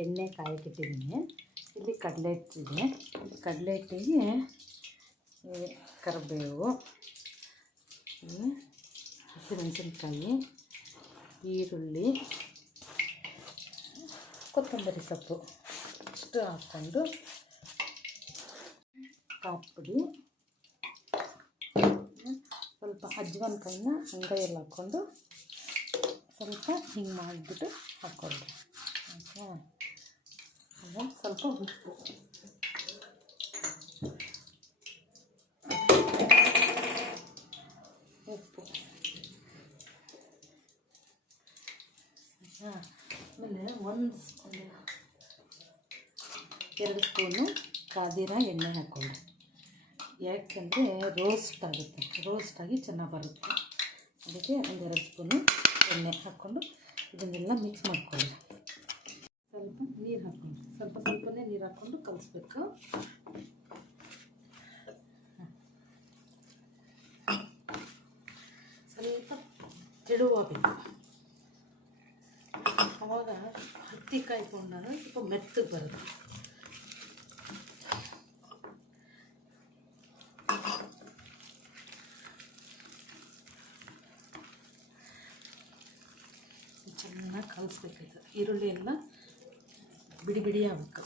ಎಣ್ಣೆ ಕಾಯಕ್ಕಿಟ್ಟಿದ್ದೀನಿ. ಇಲ್ಲಿ ಕಡಲೆ ಹಿಟ್ಟಿದೆ. ಕಡಲೆ ಹಿಟ್ಟಿಗೆ ಕರಿಬೇವು, ಹಸಿಮೆಣಸಿನ್ಕಾಯಿ, ಈರುಳ್ಳಿ, ಕೊತ್ತಂಬರಿ ಸೊಪ್ಪು ಇಷ್ಟು ಹಾಕ್ಕೊಂಡು ಖಾರ ಪುಡಿ, ಸ್ವಲ್ಪ ಅಜ್ವಾನ ಕಾಯಿನ ಅಂಗೈಯಲ್ಲಿ ಹಾಕ್ಕೊಂಡು ಸ್ವಲ್ಪ ಹಿಂಗೆ ಮಾಡಿಬಿಟ್ಟು ಹಾಕ್ಕೊಳ್ಳಿ. ಓಕೆ, ಸ್ವಲ್ಪ ಉಪ್ಪು, ಆಮೇಲೆ 2 ಸ್ಪೂನು ಕಾದಿರೋ ಎಣ್ಣೆ ಹಾಕ್ಕೊಳ್ಳಿ. ಯಾಕೆಂದರೆ ರೋಸ್ಟಾಗಿ ಚೆನ್ನಾಗಿ ಬರುತ್ತೆ. ಅದಕ್ಕೆ 2 ಸ್ಪೂನು ಎಣ್ಣೆ ಹಾಕ್ಕೊಂಡು ಇದನ್ನೆಲ್ಲ ಮಿಕ್ಸ್ ಮಾಡ್ಕೊಳ್ಳಿ. ಸ್ವಲ್ಪ ನೀರು ಹಾಕ್ಕೊಂಡು ಸ್ವಲ್ಪನೇ ನೀರು ಹಾಕ್ಕೊಂಡು ಕಲಿಸ್ಬೇಕು. ಸ್ವಲ್ಪ ತೆಳುವಾಗಬೇಕು. ಆವಾಗ ಹತ್ತಿ ಕಾಯ್ಕೊಂಡಾಗ ಸ್ವಲ್ಪ ಮೆತ್ತಗೆ ಬರುತ್ತೆ. ಚೆನ್ನಾಗಿ ಕಲಿಸ್ಬೇಕಾಯ್ತು. ಈರುಳ್ಳಿ ಎಲ್ಲ ಬಿಡಿ ಆಗಬೇಕು.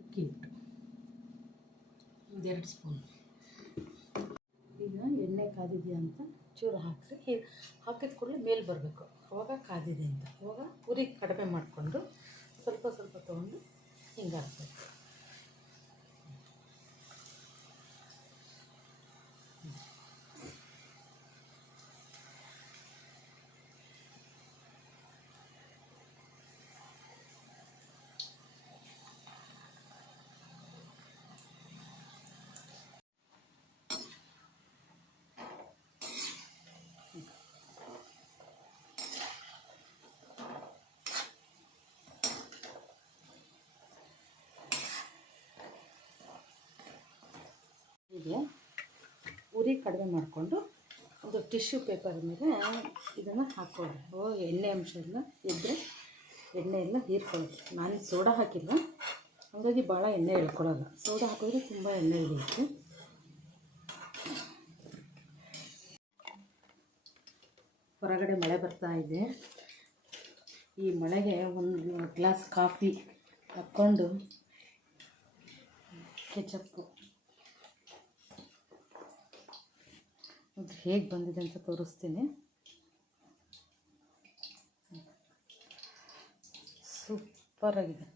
ಅಕ್ಕಿ ಹಿಟ್ಟು 2 ಸ್ಪೂನ್. ಈಗ ಎಣ್ಣೆ ಕಾದಿದೆಯಾ ಅಂತ ಚೂರು ಹಾಕಿ ಹಾಕಿದ ಕೂಡಲೇ ಮೇಲೆ ಬರಬೇಕು. ಅವಾಗ ಕಾದಿದೆ ಅಂತ. ಅವಾಗ ಉರಿ ಕಡಿಮೆ ಮಾಡಿಕೊಂಡು ಸ್ವಲ್ಪ ತೊಗೊಂಡು ಹಿಂಗೆ ಹಾಕಬೇಕು. ಹೀಗೆ ಉರಿ ಕಡಿಮೆ ಮಾಡಿಕೊಂಡು ಒಂದು ಟಿಶ್ಯೂ ಪೇಪರ್ ಮೇಲೆ ಇದನ್ನು ಹಾಕ್ಕೊಳ್ಳಿ. ಎಣ್ಣೆ ಅಂಶ ಎಲ್ಲ ಇದ್ದರೆ ಎಣ್ಣೆ ಎಲ್ಲ ಹೀರ್ಕೊಳ್ಳಿ. ನಾನು ಸೋಡಾ ಹಾಕಿಲ್ಲ, ಹಾಗಾಗಿ ಭಾಳ ಎಣ್ಣೆ ಎಳ್ಕೊಳ್ಳೋಲ್ಲ. ಸೋಡಾ ಹಾಕಿದ್ರೆ ತುಂಬ ಎಣ್ಣೆ ಹಿಡಿಯುತ್ತೆ. ಹೊರಗಡೆ ಮಳೆ ಬರ್ತಾ ಇದೆ. ಈ ಮಳೆಗೆ 1 ಗ್ಲಾಸ್ ಕಾಫಿ ಹಾಕ್ಕೊಂಡು ಕೆಚಪ್ಪು ಅದು ಹೇಗೆ ಬಂದಿದೆ ಅಂತ ತೋರಿಸ್ತೀನಿ. ಸೂಪರಾಗಿದೆ.